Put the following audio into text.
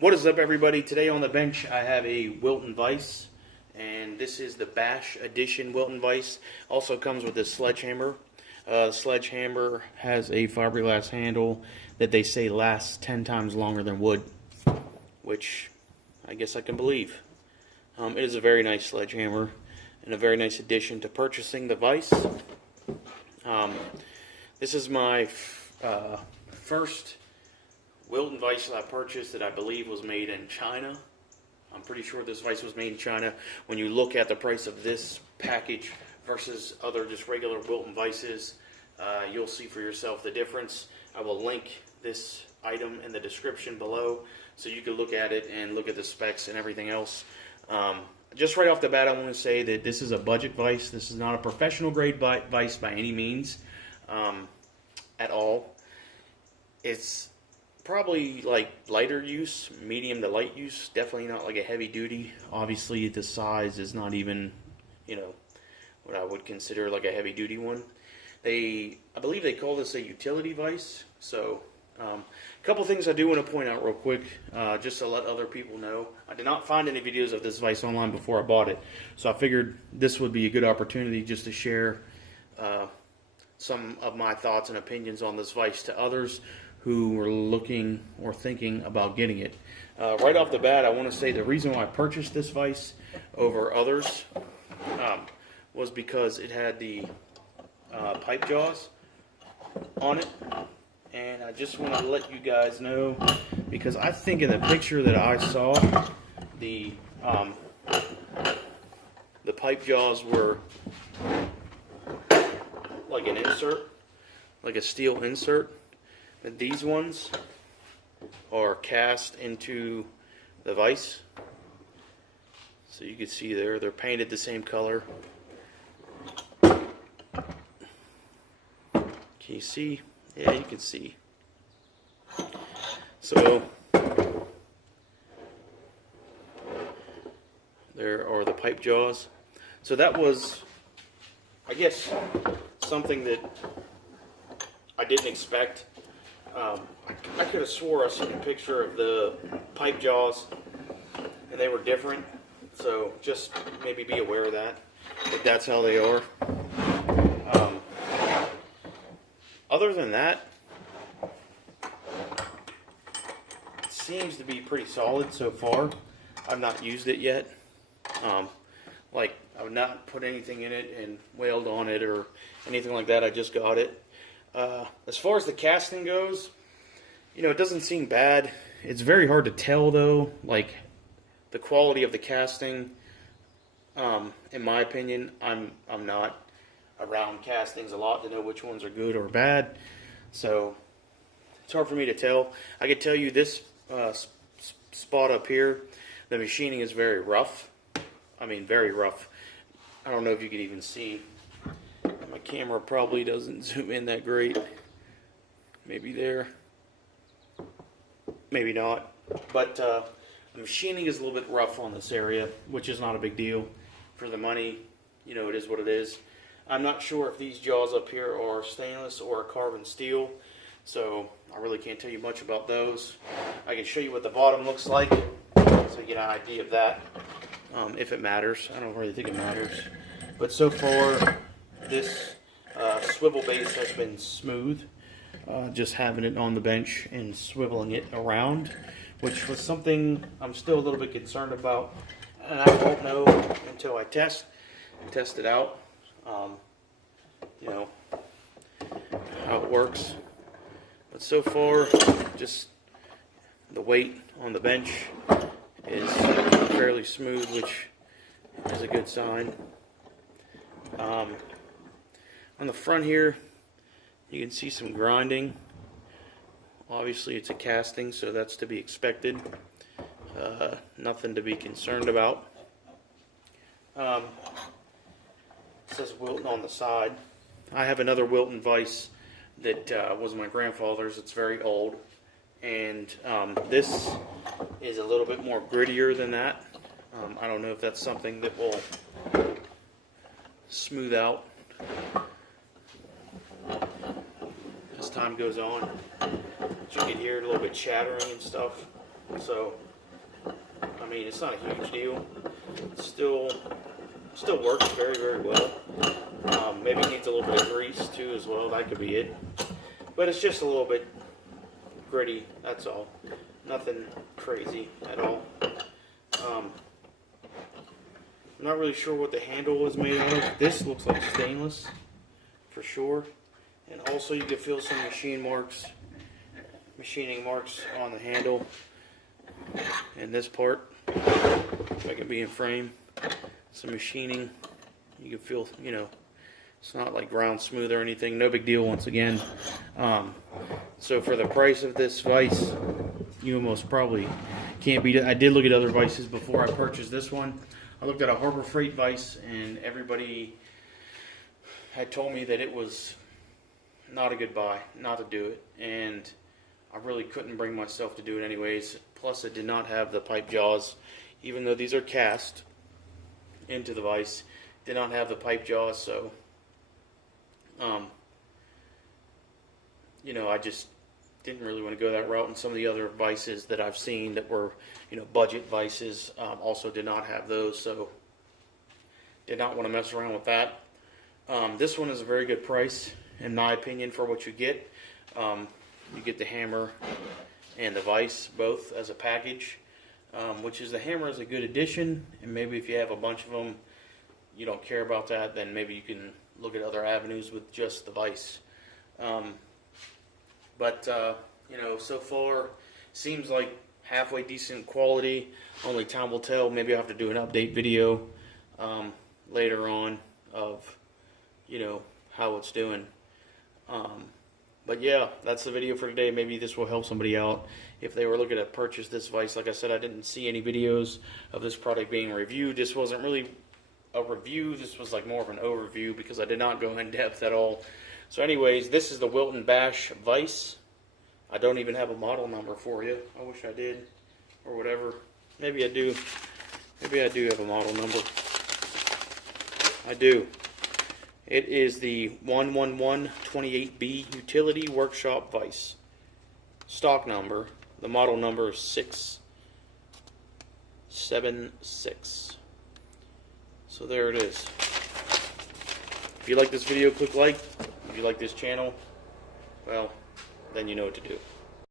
What is up, everybody? Today on the bench I have a Wilton Vise, and this is the B.A.S.H edition Wilton Vise. Also comes with a sledgehammer. The sledgehammer has a fiberglass handle that they say lasts 10 times longer than wood, which I guess I can believe. It is a very nice sledgehammer and a very nice addition to purchasing the Vise. This is my first Wilton Vise that I purchased that I believe was made in China. I'm pretty sure this Vise was made in China. When you look at the price of this package versus other just regular Wilton Vises, you'll see for yourself the difference. I will link this item in the description below so you can look at it and look at the specs and everything else. Just right off the bat, I want to say that this is a budget Vise. This is not a professional grade Vise by any means at all. It's probably like lighter use, medium to light use, definitely not like a heavy duty. Obviously the size is not even, what I would consider like a heavy duty one. I believe they call this a utility Vise. So a couple things I do want to point out real quick, just to let other people know. I did not find any videos of this Vise online before I bought it, so I figured this would be a good opportunity just to share some of my thoughts and opinions on this Vise to others who were looking or thinking about getting it. Right off the bat, I want to say the reason why I purchased this Vise over others was because it had the pipe jaws on it. And I just want to let you guys know, because I think in the picture that I saw, the pipe jaws were like an insert, like a steel insert. And these ones are cast into the Vise. So you can see there, they're painted the same color. Can you see? Yeah, you can see. So there are the pipe jaws. So that was, I guess, something that I didn't expect. I could have swore I seen a picture of the pipe jaws and they were different. So just maybe be aware of that, if that's how they are. Other than that, it seems to be pretty solid so far. I've not used it yet. I've not put anything in it and wailed on it or anything like that. I just got it. As far as the casting goes, it doesn't seem bad. It's very hard to tell though, like the quality of the casting. In my opinion, I'm not around castings a lot to know which ones are good or bad, so it's hard for me to tell. I could tell you this spot up here, the machining is very rough. I mean, very rough. I don't know if you can even see. My camera probably doesn't zoom in that great. Maybe there, maybe not. But the machining is a little bit rough on this area, which is not a big deal for the money. It is what it is. I'm not sure if these jaws up here are stainless or carbon steel, so I really can't tell you much about those. I can show you what the bottom looks like, so you get an idea of that, if it matters. I don't really think it matters. But so far, this swivel base has been smooth. Just having it on the bench and swiveling it around, which was something I'm still a little bit concerned about, and I won't know until I test it out. How it works. But so far, just the weight on the bench is fairly smooth, which is a good sign. On the front here, you can see some grinding. Obviously it's a casting, so that's to be expected. Nothing to be concerned about. It says Wilton on the side. I have another Wilton Vise that was my grandfather's. It's very old, and this is a little bit more grittier than that. I don't know if that's something that will smooth out as time goes on. You can hear it a little bit chattering and stuff. So I mean, it's not a huge deal. It still works very, very well. Maybe needs a little bit of grease too as well. That could be it. But it's just a little bit gritty. That's all. Nothing crazy at all. I'm not really sure what the handle is made out of. This looks like stainless for sure. And also you can feel some machining marks on the handle. And this part, if I can be in frame, some machining. You can feel, you know, it's not like ground smooth or anything. No big deal once again. So for the price of this vise, you almost probably can't beat it. I did look at other vices before I purchased this one. I looked at a Harbor Freight vise, and everybody had told me that it was not a good buy, not to do it. And I really couldn't bring myself to do it anyways. Plus, it did not have the pipe jaws, even though these are cast into the vise. Did not have the pipe jaws, so you know, I just didn't really want to go that route. And some of the other vices that I've seen that were, you know, budget vices, also did not have those, so did not want to mess around with that. This one is a very good price, in my opinion, for what you get. You get the hammer and the vise both as a package, which is the hammer is a good addition, and maybe if you have a bunch of them, you don't care about that, then maybe you can look at other avenues with just the vise. But you know, so far seems like halfway decent quality. Only time will tell. Maybe I'll have to do an update video later on of, you know, how it's doing. But yeah, that's the video for today. Maybe this will help somebody out if they were looking to purchase this vise. Like I said, I didn't see any videos of this product being reviewed. This wasn't really a review. This was like more of an overview because I did not go in depth at all. So anyways, this is the Wilton B.A.S.H vise. I don't even have a model number for you. I wish I did, or whatever. Maybe I do. Maybe I do have a model number. I do. It is the 11128B Utility Workshop Vise. Stock number. The model number is 676. So there it is. If you like this video, click like. If you like this channel, well, then you know what to do.